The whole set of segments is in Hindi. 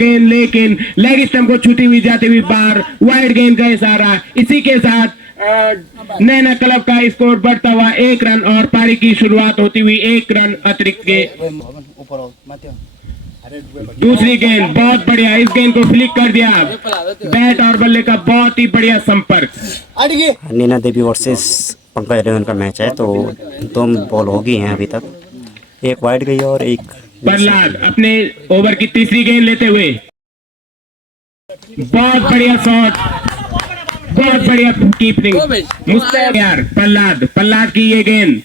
गेंद लेकिन लेग स्टंप को छूती हुई जाती हुई बार वाइड गेंद का इशारा। इसी के साथ नैना क्लब का स्कोर बढ़ता हुआ 1 रन और पारी की शुरुआत होती हुई 1 रन अतिरिक्त के। दूसरी गेंद बहुत बढ़िया, इस गेंद को फ्लिक कर दिया। बैट और बल्ले का बहुत ही बढ़िया संपर्क। नैना देवी वर्सेस पंकज इलेवन का मैच है, तो 2 बॉल हो गई हैं अभी तक, एक वाइड गई और एक। प्रहलाद अपने ओवर की तीसरी गेंद लेते हुए बहुत बढ़िया शॉट, बहुत बढ़िया कीपिंग मुस्तैद यार। प्रहलाद की ये गेंद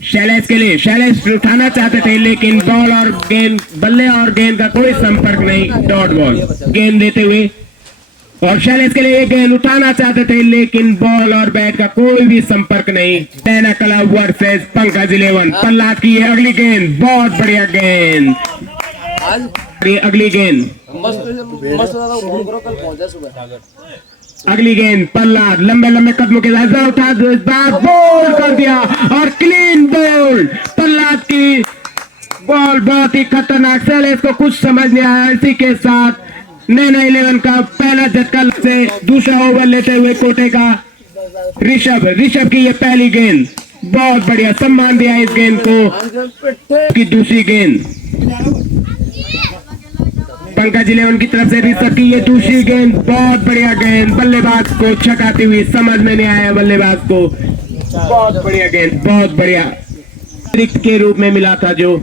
शैलेश के लिए, शैलेश उठाना चाहते थे लेकिन बॉल और गेंद, बल्ले और गेंद का कोई संपर्क नहीं। डॉट बॉल गेंद देते हुए और शैलेश के लिए ये गेंद उठाना चाहते थे लेकिन बॉल और बैट का कोई भी संपर्क नहीं। Naina club versus Pankaj eleven. Prahlad की ये अगली गेंद बहुत बढ़िया गेंद, ये अगली गेंद, अगली गेंद प्रहलाद लंबे लंबे कदमों के साथ उठा दो, इस बार बॉल कर दिया और क्लीन बॉल। प्रहलाद की बॉल बहुत ही खतरनाक, शैलेश को कुछ समझ नहीं आया। इसी के साथ नैना इलेवन का पहला झटका से दूसरा ओवर लेते हुए कोटे का ऋषभ की ये पहली गेंद बहुत बढ़िया, सम्मान दिया इस गेंद को। की दूसरी गेंद पंकज इलेवन की तरफ से ऋषभ की ये दूसरी गेंद बहुत बढ़िया गेंद, बल्लेबाज को छकाती हुई, समझ में नहीं आया बल्लेबाज को। बहुत बढ़िया गेंद, बहुत बढ़िया अतिरिक्त के रूप में मिला था जो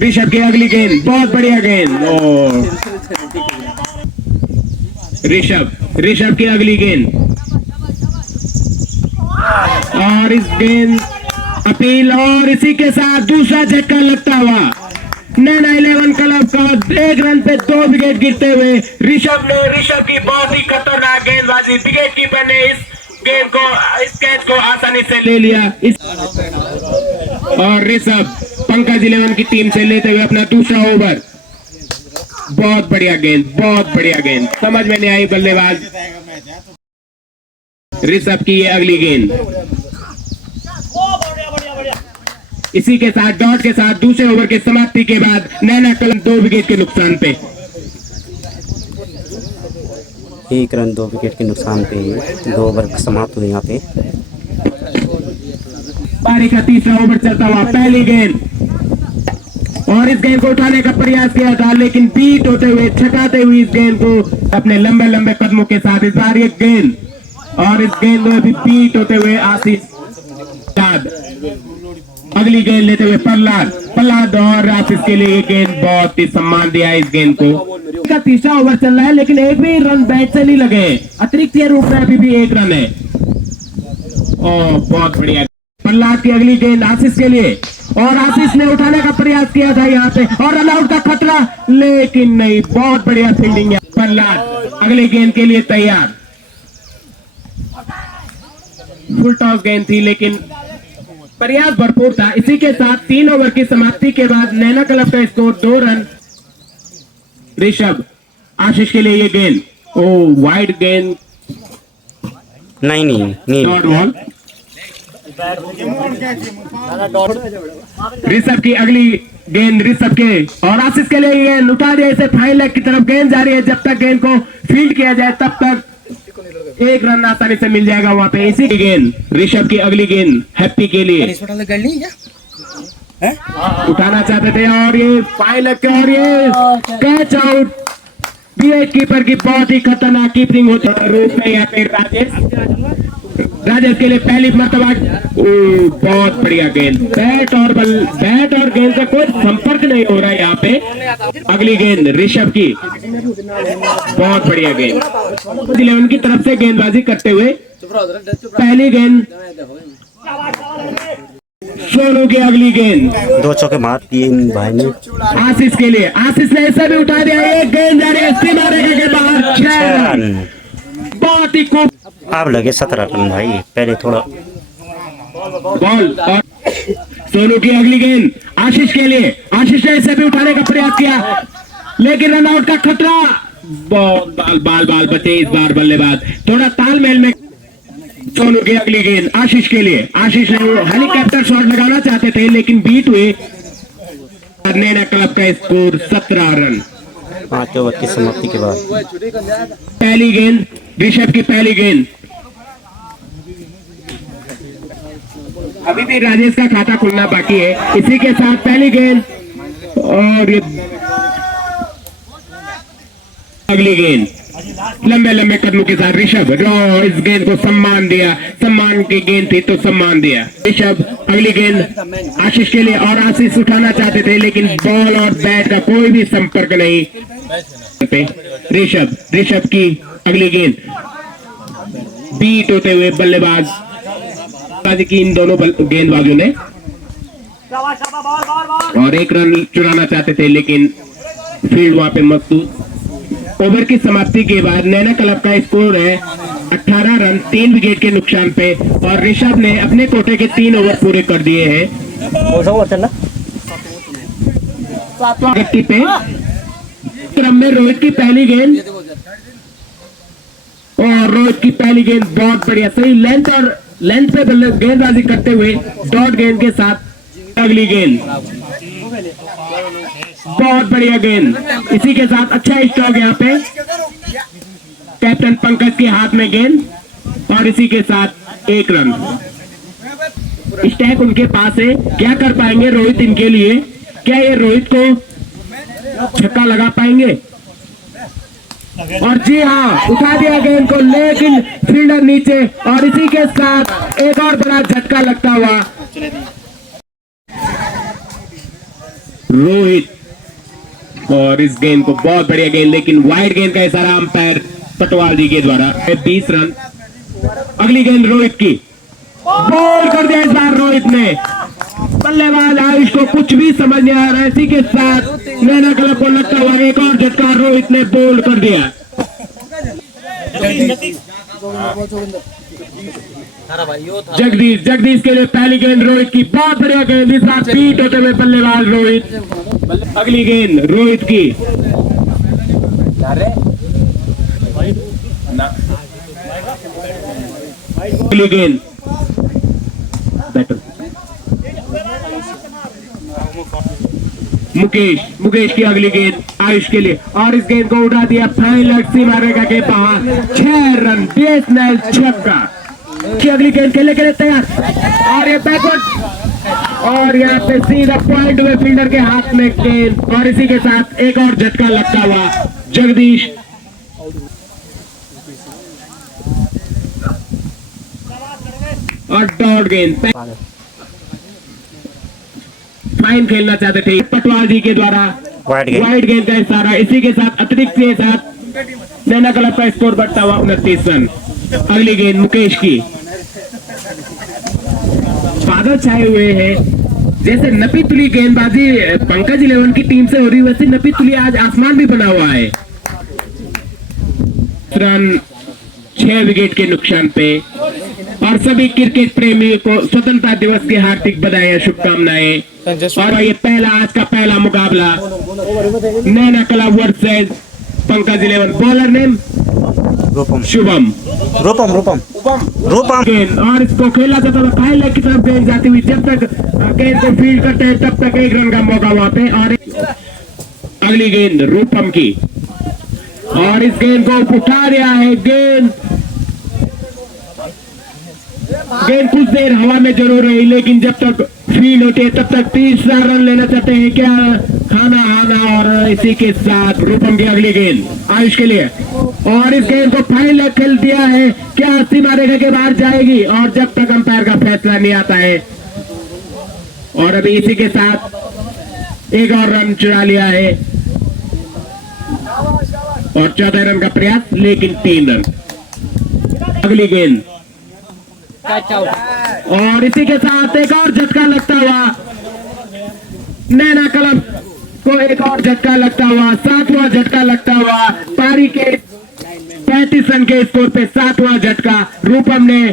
ऋषभ की अगली गेंद बहुत बढ़िया गेंद। और ऋषभ की अगली गेंद और इस गेंद अपील और इसी के साथ दूसरा झटका लगता हुआ नैना इलेवन क्लब का 1 रन पे 2 विकेट गिरते हुए ऋषभ की बहुत ही खतरनाक गेंदबाजी। विकेट कीपर ने इस कैच को आसानी से ले लिया। और ऋषभ पंकज इलेवन की टीम से लेते हुए अपना दूसरा ओवर। बहुत बढ़िया गेंद, बहुत बढ़िया गेंद, समझ में नहीं आई बल्लेबाज ऋषभ की ये अगली गेंद। इसी के साथ डॉट के साथ दूसरे ओवर के समाप्ति के बाद नैना क्लब 2 विकेट के नुकसान पे, 1 रन 2 विकेट के नुकसान पे 2 ओवर समाप्त हुए यहाँ पे। पारी का तीसरा ओवर चलता हुआ पहली गेंद और इस गेंद को उठाने का प्रयास किया था लेकिन बीट होते हुए, छकाते हुए इस गेंद को अपने लंबे लंबे कदमों के साथ इस बार एक गेंद और इस गेंद में भी बीट होते हुए आशीष। अगली गेंद लेते हुए प्रहलाद और आशीष के लिए गेंद बहुत ही सम्मान दिया इस गेंद को। का तीसरा ओवर चल रहा है लेकिन एक भी रन बैट से नहीं लगे, अतिरिक्त रूप में अभी भी 1 रन है। बहुत बढ़िया प्रहलाद की अगली गेंद आशीष के लिए और आशीष ने उठाने का प्रयास किया था यहाँ पे और रन आउट का खतरा लेकिन नहीं, बहुत बढ़िया फील्डिंग है। प्रहलाद अगली गेंद के लिए तैयार। फुल टॉस गेंद थी लेकिन प्रयास भरपूर था। इसी के साथ 3 ओवर की समाप्ति के बाद नैना क्लब का स्कोर 2 रन। ऋषभ आशीष के लिए ये गेंद, वाइड गेंद नहीं डॉट बॉल। ऋषभ की अगली गेंद ऋषभ के और आशीष के लिए गेंद उठा दिया, इसे फाइन लेग की तरफ गेंद जा रही है। जब तक गेंद को फील्ड किया जाए तब तक 1 रन आसानी से मिल जाएगा वहां पे। इसी की गेंद ऋषभ की अगली गेंद हैप्पी के लिए उठाना चाहते थे और ये फाइन लेग और ये कैच आउट। विकेट कीपर की बहुत ही खतरनाक कीपिंग होती है रूप में यहाँ पे राजेश के लिए पहली मर्तबा। बहुत बढ़िया गेंद, बैट और गेंद का कोई संपर्क नहीं हो रहा है यहाँ पे। अगली गेंद ऋषभ की, बहुत बढ़िया गेंद, इलेवन की तरफ से गेंदबाजी करते हुए पहली गेंद सोनू की अगली गेंद 2 चौके मार दिए इन भाई ने। आशीष के लिए, आशीष ने इसे भी उठा दिया, एक गेंद जा रही है सीमा रेखा के बाहर, 6 रन। बहुत ही खूब, आप लगे 17 रन भाई, पहले थोड़ा बॉल। और सोनू की अगली गेंद आशीष के लिए, आशीष ने इसे भी उठाने का प्रयास किया लेकिन रन आउट का खतरा। बहुत बाल बचे इस बार बल्लेबाज, थोड़ा तालमेल में। सोनू की अगली गेंद आशीष के लिए, आशीष ने हेलीकॉप्टर शॉट लगाना चाहते थे लेकिन बीट हुए। नैना क्लब का स्कोर 17 रन। 5 ओवर की समाप्ति के बाद पहली गेंद, ऋषभ की पहली गेंद। अभी भी राजेश का खाता खुलना बाकी है। इसी के साथ पहली गेंद और ये अगली गेंद लंबे लंबे कदमों के साथ ऋषभ इस गेंद को सम्मान दिया, सम्मान की गेंद थी तो सम्मान दिया। ऋषभ अगली गेंद आशीष के लिए, और आशीष उठाना चाहते थे लेकिन बॉल और बैट का कोई भी संपर्क नहीं। ऋषभ की अगली गेंद बीट होते हुए बल्लेबाज की इन दोनों गेंदबाजों ने और एक रन चुराना चाहते थे लेकिन फील्ड वहां पे मकसूद। ओवर की समाप्ति के बाद नैना क्लब का स्कोर है 18 रन 3 विकेट के नुकसान पे और ऋषभ ने अपने कोटे के 3 ओवर पूरे कर दिए हैं। गति पे क्रम में रोहित की पहली गेंद और रोहित की पहली गेंद बहुत बढ़िया, सही लेंथ पे गेंदबाजी करते हुए डॉट गेंद के साथ अगली गेंद बहुत बढ़िया गेंद। इसी के साथ अच्छा स्ट्रोक यहाँ पे कैप्टन पंकज के हाथ में गेंद और इसी के साथ 1 रन। स्टैक उनके पास है, क्या कर पाएंगे रोहित इनके लिए? क्या ये रोहित को छक्का लगा पाएंगे? और जी हाँ, उठा दिया गेंद को लेकिन फील्डर नीचे और इसी के साथ एक और बड़ा झटका लगता हुआ रोहित और इस गेंद को बहुत बढ़िया गेंद लेकिन वाइड गेंद का इशारा अंपायर पटवाल जी के द्वारा 20 रन। अगली गेंद रोहित की, बॉल कर दिया इस बार रोहित ने। बल्लेबाज आयुष को कुछ भी समझ नहीं आ रहा है। इसी के साथ नैना क्लब को लगता हुआ एक और झटका रोहित ने बोल्ड कर दिया। जगदीश के लिए पहली गेंद रोहित की, बहुत बढ़िया गेंद, इस बार पीट होते हुए बल्लेबाज रोहित। अगली गेंद रोहित की, अगली गेंद बैटर मुकेश की अगली गेंद आयुष के लिए और इस गेंद को उठा दिया फाइन लेग सीमा रेखा के बाहर। 6 रन बेसनल छक्का। की अगली गेंद खेलने के लिए तैयार और ये बैकवर्ड और यहाँ पे सीधा पॉइंट हुए फील्डर के हाथ में गेंद और इसी के साथ एक और झटका लगता हुआ जगदीश। और डॉट गेंद फाइन खेलना चाहते थे पटवाल जी के द्वारा वाइड गेंद का इशारा। इसी के साथ अतिरिक्त के साथ नैना क्लब का स्कोर बढ़ता हुआ 29 रन। अगली गेंद मुकेश की, बादल छाए हुए हैं जैसे नपी तुली गेंदबाजी पंकज 11 की टीम से हो रही वैसे नपी तुली आज आसमान भी बना हुआ है। रन 6 विकेट के नुकसान पे और सभी क्रिकेट प्रेमियों को स्वतंत्रता दिवस की हार्दिक बधाई शुभकामनाएं। और ये आज का पहला मुकाबला Naina club versus Pankaj 11। Bowler name Shubham Rupam गेंद और इसको खेला जाता था फाइल लेग की तरफ गेंद जाती हुई। जब तक गेंद को फील्ड करते हैं तब तक 1 रन का मौका वहां पे। और अगली गेंद रूपम की और इस गेंद को उठा दिया है। गेंद कुछ देर हवा में जरूर रही लेकिन जब तक फील्ड होती है तब तक 30 रन लेना चाहते हैं क्या खाना आना। और इसी के साथ रूपम की अगली गेंद आयुष के लिए और इस गेंद को फाइल खेल दिया है, क्या सीमा रेखा के बाहर जाएगी और जब तक अंपायर का फैसला नहीं आता है। और अभी इसी के साथ 1 और रन चुरा लिया है और 14 रन का प्रयास लेकिन 3 रन। अगली गेंद और इसी के साथ एक और झटका लगता हुआ नैना क्लब को, एक और झटका लगता हुआ 7वां झटका लगता हुआ पारी के 35 रन के स्कोर पे 7वां झटका रूपम ने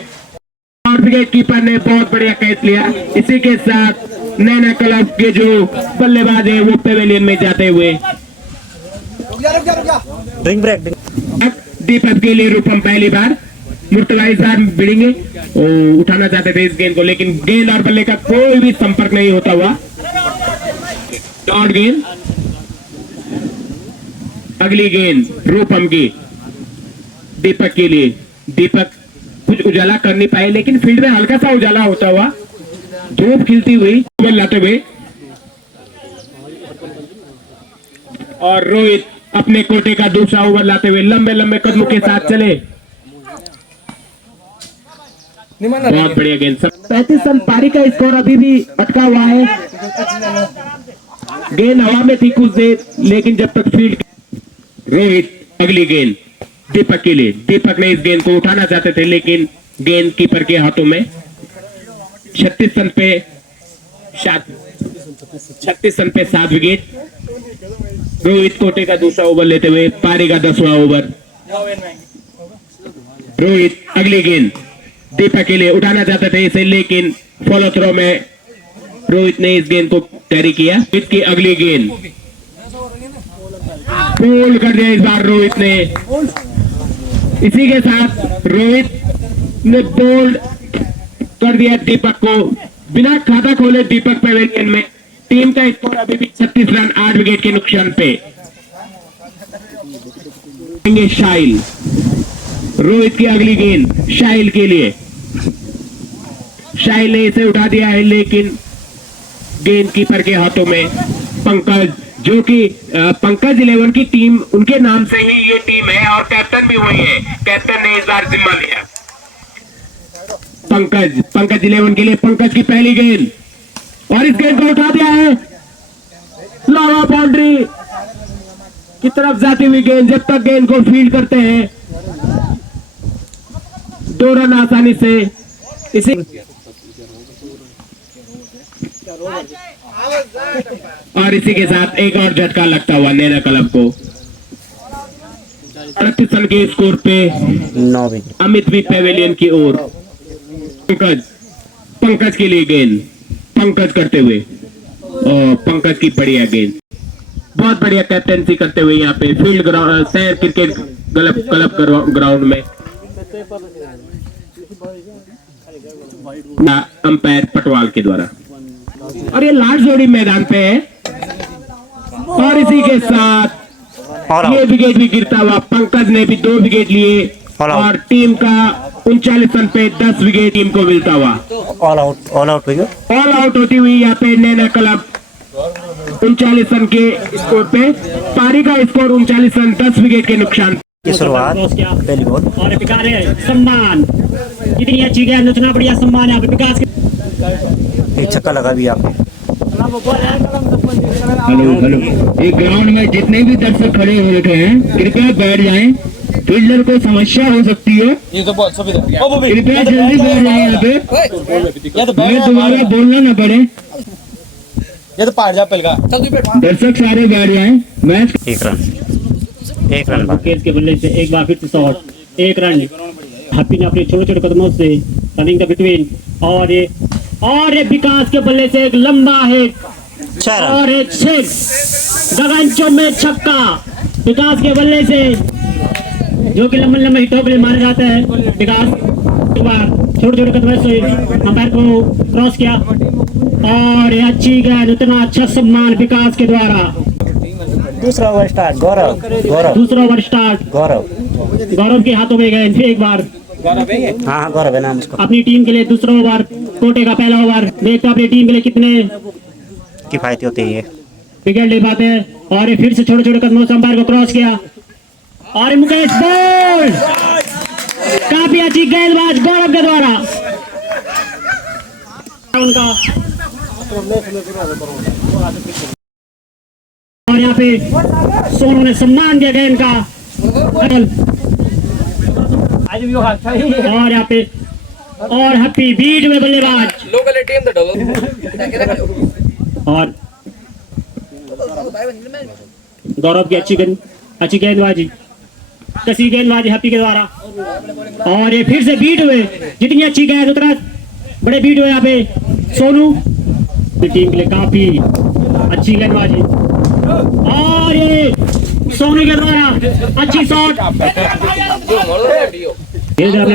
और विकेट कीपर ने बहुत बढ़िया कैच लिया। इसी के साथ नैना क्लब के जो बल्लेबाज है वो पेवेलियन में जाते हुए दीपक के लिए रूपम पहली बार मुर्तला इस बार भिड़ेंगे उठाना चाहते थे इस गेंद को लेकिन गेंद और बल्ले का कोई भी संपर्क नहीं होता हुआ। डॉट गेंद अगली गेंद रूपम की, दीपक के लिए। दीपक कुछ उजाला कर नहीं पाए, लेकिन फील्ड में हल्का सा उजाला होता हुआ, धूप खिलती हुई बॉल लाते हुए, और रोहित अपने कोटे का दूसरा ओवर लाते हुए लंबे लंबे कदमों के साथ चले। बहुत बढ़िया गेंद। 35 रन पारी का स्कोर अभी भी अटका हुआ है। गेंद हवा में थी कुछ देर, लेकिन जब तक फील्ड। रोहित अगली गेंद दीपक के लिए। दीपक ने इस गेंद को उठाना चाहते थे, लेकिन गेंद कीपर के हाथों में। 36 रन पे 7 विकेट। रोहित कोटे का दूसरा ओवर लेते हुए पारी का 10वां ओवर। रोहित अगली गेंद दीपक के लिए उठाना चाहते थे इसे, लेकिन फॉलो थ्रो में रोहित ने इस गेंद को कैरी किया। रोहित की अगली गेंद बोल्ड कर दिया इस बार रोहित ने। इसी के साथ रोहित ने बोल्ड कर दिया दीपक को। बिना खाता खोले दीपक पेवेलियन में। टीम का स्कोर अभी भी 36 रन 8 विकेट के नुकसान पे। शाइल, रोहित की अगली गेंद शाइल के लिए। शाइल ने इसे उठा दिया है, लेकिन गेंद कीपर के हाथों में। पंकज, जो कि पंकज 11 की टीम, उनके नाम से ही ये टीम है और कैप्टन भी वही है। कैप्टन ने इस बार जिम्मा लिया। पंकज 11 के लिए पंकज की पहली गेंद, और इस गेंद को उठा दिया है। लॉन्ग बाउंड्री की तरफ जाती हुई गेंद। जब तक गेंद को फील्ड करते हैं 2 रन आसानी से। इसी और इसी के साथ एक और झटका लगता हुआ नैना क्लब को। 38 रन के स्कोर पे 9 विकेट। अमित भी पेवेलियन की ओर। पंकज के लिए गेंद, पंकज करते हुए, और पंकज की बढ़िया गेंद। बहुत बढ़िया कैप्टेंसी करते हुए यहाँ पे फील्ड ग्राउंड, शहर क्रिकेट क्लब ग्राउंड में अंपायर पटवाल के द्वारा। और ये लास्ट जोड़ी मैदान पे है। और इसी के साथ ये विकेट भी गिरता हुआ। पंकज ने भी 2 विकेट लिए, और टीम का 39 रन पे 10 विकेट टीम को मिलता हुआ। All out wicket. All out होती हुई यहाँ पे नैना क्लब 39 रन के स्कोर पे। पारी का स्कोर 39 रन 10 विकेट के नुकसान की शुरुआत पहली बॉल। और विकास सम्मान, जितनी अच्छी गेंद उतना बढ़िया सम्मान यहाँ पे विकास के। एक छक्का लगा भी आपने। हेलो, एक ग्राउंड में जितने भी दर्शक खड़े हो रखे हैं, कृपया बैठ जाएं। फील्डर को समस्या हो सकती है, कृपया जल्दी बैठ जाएं यहाँ पे। दोबारा बोलना ना पड़े। ये तो पार जा पलका। दर्शक सारे बैठ जाएं। मैच 1 रन बाद। केस के बल्ले से एक बार फिर से शॉट, 1 रन। हैप्पी ने अपने छोटे छोटे कदमों से रनिंग द बिटवीन, और ये विकास के बल्ले से एक लंबा हिट, 4 रन। और एक 6 गगनचो में छक्का विकास के बल्ले से, जो कि लंबे लंबे हिटों के लिए मारा जाता है। विकास एक बार छोटे छोटे कदमों से अंपायर को क्रॉस किया, और ये अच्छी गेंद, उतना अच्छा सम्मान विकास के द्वारा। दूसरा ओवर स्टार्ट। गौरव दूसरा ओवर स्टार्ट। गौरव के हाथों में गेंद फिर एक बार। हाँ गौरव है नाम उसका। अपनी टीम के लिए दूसरा ओवर, कोटे का पहला ओवर। देखते अपनी टीम के लिए कितने किफायती होती है विकेट ले पाते हैं। और ये फिर से छोटे छोटे कदमों से अंपायर को क्रॉस किया, और मुकेश बॉल, काफी अच्छी गेंदबाज गौरव के द्वारा। उनका और यहाँ पे सोनू ने सम्मान दिया गेंद का। और यहाँ पे और हैप्पी बीट में बल्लेबाज, और गौरव की अच्छी गेंदबाजी, कसी गेंदबाजी हैप्पी के द्वारा। और ये फिर से बीट हुए, जितनी अच्छी गेंद उतना बड़े बीट हुए यहाँ पे सोनू की टीम के लिए। काफी अच्छी गेंदबाजी, और ये सोनू के द्वारा अच्छी शॉट। अपने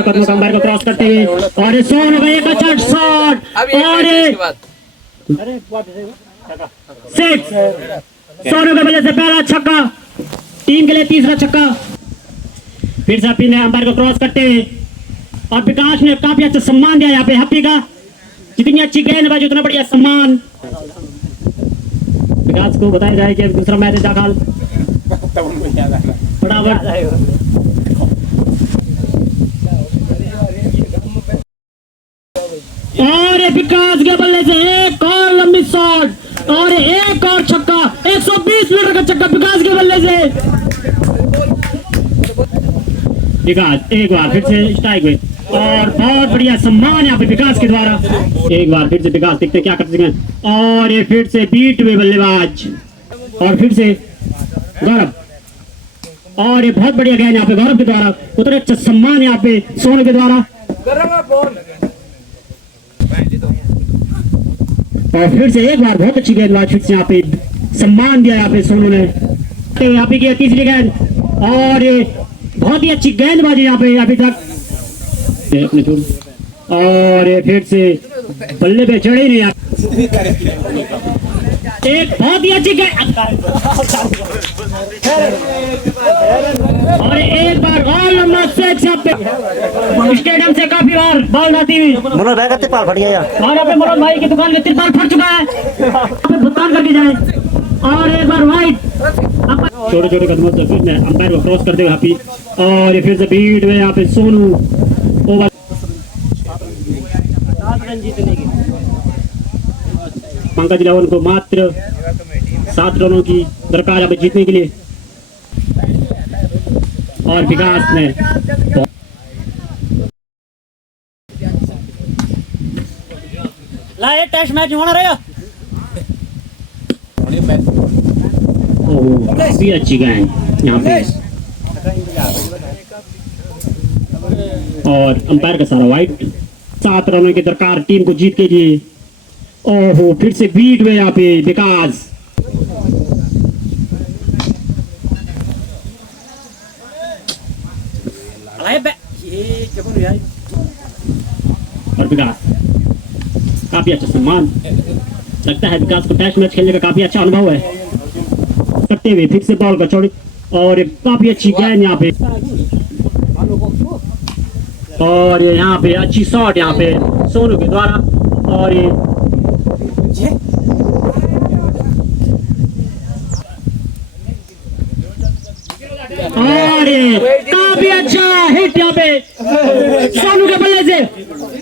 कदमों का अंपायर को क्रॉस करते हुए, और ये सोनू का एक अच्छा शॉट, और ये 6 सोनू के वजह से पहला छक्का। टीम के लिए तीसरा छक्का। फिर से हैप्पी ने अंपायर को क्रॉस करते हुए और विकास ने काफी अच्छा सम्मान दिया यहाँ पे हैप्पी का। जितनी अच्छी गेंदबाजी उतना बढ़िया सम्मान। विकास को बताया जाए कि दूसरा मैच है दाखिल फटाफट। और विकास के बल्ले से एक और लंबी शॉट और एक और छक्का। 120 मीटर का छक्का विकास के बल्ले से। विकास एक बार फिर से स्ट्राइक हुए और बहुत बढ़िया सम्मान यहाँ पे विकास के द्वारा। एक बार फिर से विकास देखते क्या कर सकते हैं और ये फिर से बीट हुए बल्लेबाज और फिर से गौरव और ये बहुत बढ़िया गेंद यहाँ पे गौरव के द्वारा। उतना अच्छा सम्मान यहाँ पे सोनू के द्वारा और फिर से एक बार बहुत अच्छी गेंदबाज फिर से यहाँ पे सम्मान दिया यहाँ पे सोनू ने। यहाँ पे किया तीसरी गेंद और ये बहुत ही अच्छी गेंदबाजी यहाँ पे अभी तक अपने और ये फिर से बल्ले पे चढ़े नहीं। एक बहुत ही अच्छी गेंद और एक बार और लंबा स्ट्रेच यहाँ पे स्टेडियम से काफी बार बॉल आती हुई मनोज भाई का तिरपाल फट गया यार। और यहाँ पे मनोज भाई की दुकान में तिरपाल फट चुका है। यहाँ पे भुगतान करके जाए और एक बार वाइट छोटे छोटे कदमों से फिर अंपायर को क्रॉस करते हुए हैप्पी और ये फिर से बीट में यहाँ पे सोनू ओवर। पंकज रावल को मात्र 7 रनों की दरकार है जीतने के लिए और विकास ने लाए टेस्ट मैच होना रहेगा। काफी अच्छी गेंद यहाँ पे और अंपायर का सारा वाइट। 7 रनों की दरकार टीम को जीत के लिए। ओहो फिर से बीट में यहाँ पे विकास और विकास काफी अच्छा सम्मान। लगता है विकास को टेस्ट मैच खेलने का काफी अच्छा अनुभव है। करते हुए फिर से बॉल का चौड़ी और काफी अच्छी गेंद यहाँ पे और ये यहाँ पे अच्छी शॉट यहाँ पे सोनू के द्वारा और ये काफी अच्छा हिट यहाँ पे सोनू के बल्ले से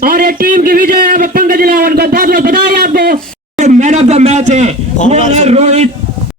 और ये टीम की विजय है। पंकज रावल को बहुत बहुत बधाई आपको। मैन ऑफ द मैच है बॉलर रोहित